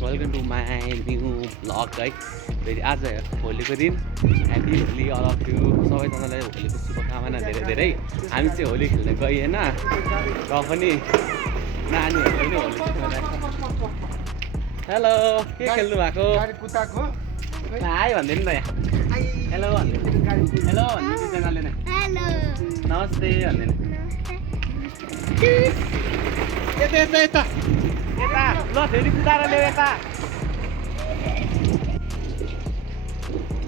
Welcome to my new vlog है। फेरि आज होलीको दिन happy Holi all of you सबैजनालाई होलीको शुभकामना धेरै धेरै। हामी चाहिँ होली खेल्न गइएन र पनि नानीहरूले पनि होली खेल्नु। हेलो, के खेल्नु भएको? हाई भन्दैन त यहाँ। हेलो भन्दैन, हेलो भन्दैन दुईजनाले नै। नमस्ते भन्दैन। यता यता यता यता ल फेरि कुदाएर ल्याऊ यता।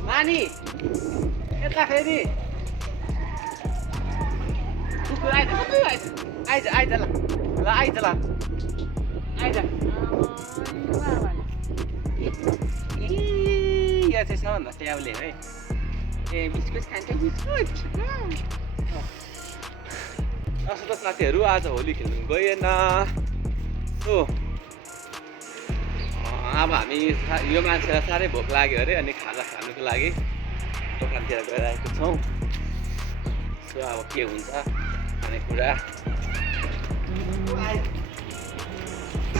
नानी यता फेरि कुकुर आइज कुकुर आइज आइज आइज ल ल आइज ल आइज। यो चाहिँ सबभन्दा ट्याउले है। ए बिस्कुट खान्छ बिस्कुट। असो साथीहरू आज होली खेल्नु गएन। हो अब हामी यो मान्छेलाई साह्रै भोक लाग्यो अरे, अनि खाजा खानुको लागि दोकानतिर गइरहेको छौँ। सो अब के हुन्छ खानेकुरा।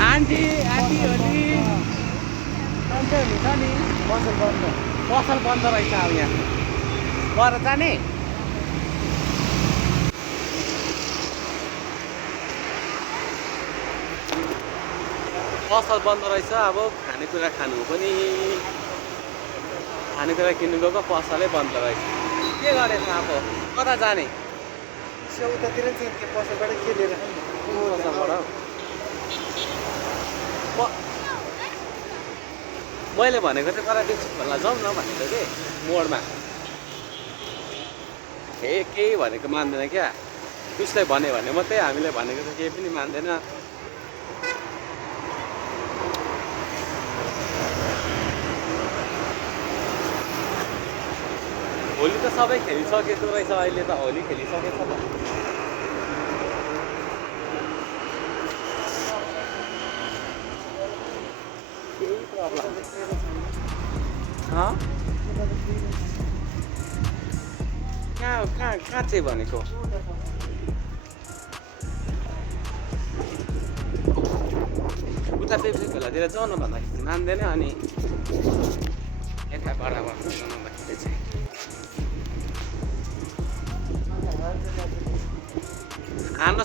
आन्टी आन्टी होली सन्चै हुन्छ नि। पसल बन्द रहेछ अब यहाँ पर जाने। पसल बन्द रहेछ। अब खानेकुरा खानु पनि खानेकुरा किन्नु गएको पसलै बन्द रहेछ। के गरेछ अब कता जाने? उतातिर चाहिँ त्यो पसलबाट के लिएर पसलबाट मैले भनेको चाहिँ कराटेक्स खोल्न जाउँ न भनेको कि मोडमा। केही भनेको मान्दैन क्या। उसलाई भन्यो भने मात्रै, हामीले भनेको त केही पनि मान्दैन। होली त सबै खेलिसकेको रहेछ अहिले त। होली खेलिसकेछ त। केही प्रब्लम कहाँ चाहिँ भनेको? उता पेप्सी खोलातिर जाउँ न भन्दाखेरि मान्दैन। अनि यता बराबर भन्दाखेरि चाहिँ खान